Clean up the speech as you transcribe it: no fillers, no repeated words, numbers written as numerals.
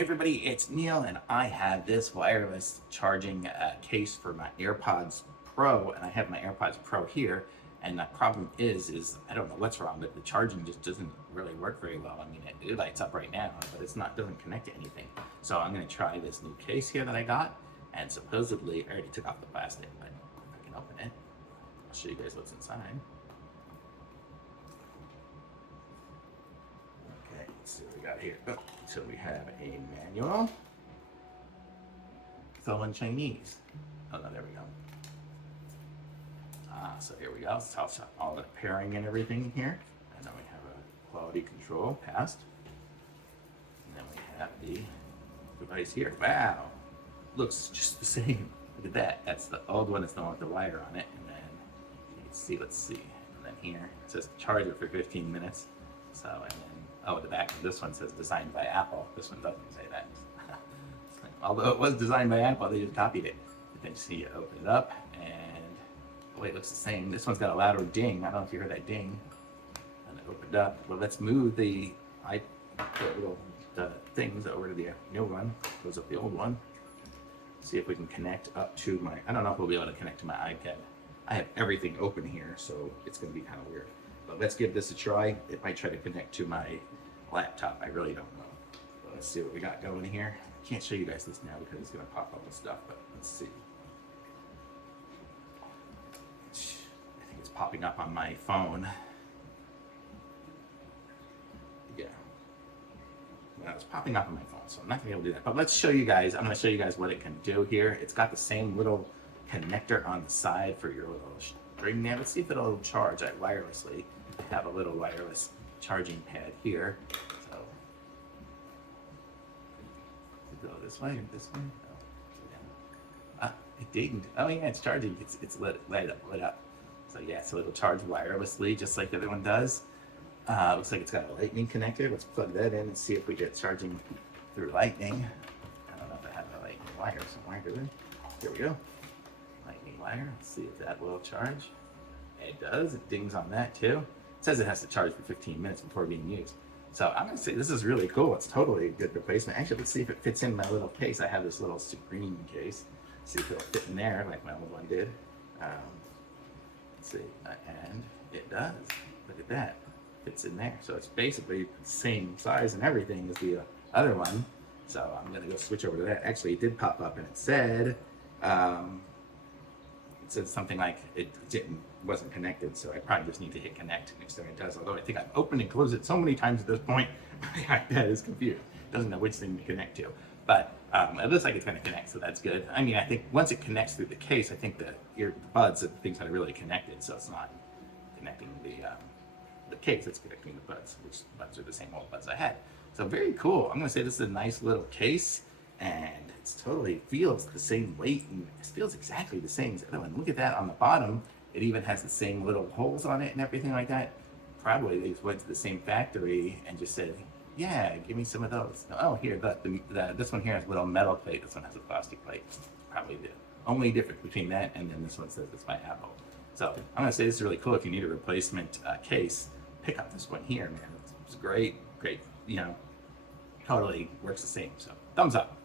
Hey everybody, it's Neil, and I have this wireless charging case for my AirPods Pro, and I have my AirPods Pro here. And the problem is I don't know what's wrong, but the charging just doesn't really work very well. I mean, it lights up right now, but it's not doesn't connect to anything. So I'm going to try this new case here that I got, and supposedly I already took off the plastic, but if I can open it, I'll show you guys what's inside. Okay, let's see what we got here. Oh, so we have a manual. It's all in Chinese. Oh no, there we go. So here we go. It's all the pairing and everything here. And then we have a quality control passed. And then we have the device here. Wow, looks just the same. Look at that. That's the old one. It's the one with the wire on it. And then you can see, let's see. And then here it says charge it for 15 minutes. So, and then, oh, the back of this one says designed by Apple. This one doesn't say that. Although it was designed by Apple, they just copied it. But then you see you open it up and the way it looks the same. This one's got a louder ding. I don't know if you heard that ding. And it opened up. Well, let's move the little things over to the new one. Close up the old one. See if we can connect up to my, I don't know if we'll be able to connect to my iPad. I have everything open here, so it's going to be kind of weird. But let's give this a try. It might try to connect to my laptop. I really don't know. But let's see what we got going here. I can't show you guys this now because it's going to pop all the stuff, but let's see. I think it's popping up on my phone. Yeah. Well, it's popping up on my phone, so I'm not going to be able to do that. But let's show you guys. I'm going to show you guys what it can do here. It's got the same little connector on the side for your little string there. Let's see if it'll charge wirelessly. I have a little wireless charging pad here. So go this way or this way. Oh, it dinged. Oh yeah, it's charging. It's lit up. So yeah, so it'll charge wirelessly just like the other one does. Looks like it's got a lightning connector. Let's plug that in and see if we get charging through lightning. I don't know if I have a lightning wire somewhere, do we? Here we go. Lightning wire. Let's see if that will charge. It does. It dings on that too. It says it has to charge for 15 minutes before being used. So I'm going to say this is really cool. It's totally a good replacement. Actually, let's see if it fits in my little case. I have this little screen case. See if it'll fit in there like my old one did. Let's see. And it does. Look at that. Fits in there. So it's basically the same size and everything as the other one. So I'm going to go switch over to that. Actually, it did pop up and it said something like it wasn't connected, so I probably just need to hit connect next time it does. Although I think I've opened and closed it so many times at this point, my iPad is confused. Doesn't know which thing to connect to. But it looks like it's going to connect, so that's good. I mean, I think once it connects through the case, I think the earbuds, the thing's not really connected, so it's not connecting the case, it's connecting the buds, which buds are the same old buds I had. So very cool. I'm going to say this is a nice little case. And it totally feels the same weight and it feels exactly the same as the other one. Look at that on the bottom. It even has the same little holes on it and everything like that. Probably they went to the same factory and just said, yeah, give me some of those. Oh, here, this one here has a little metal plate. This one has a plastic plate. Probably the only difference between that and then this one says it's by Apple. So I'm going to say this is really cool. If you need a replacement case, pick up this one here, man. It's great, you know, totally works the same. So thumbs up.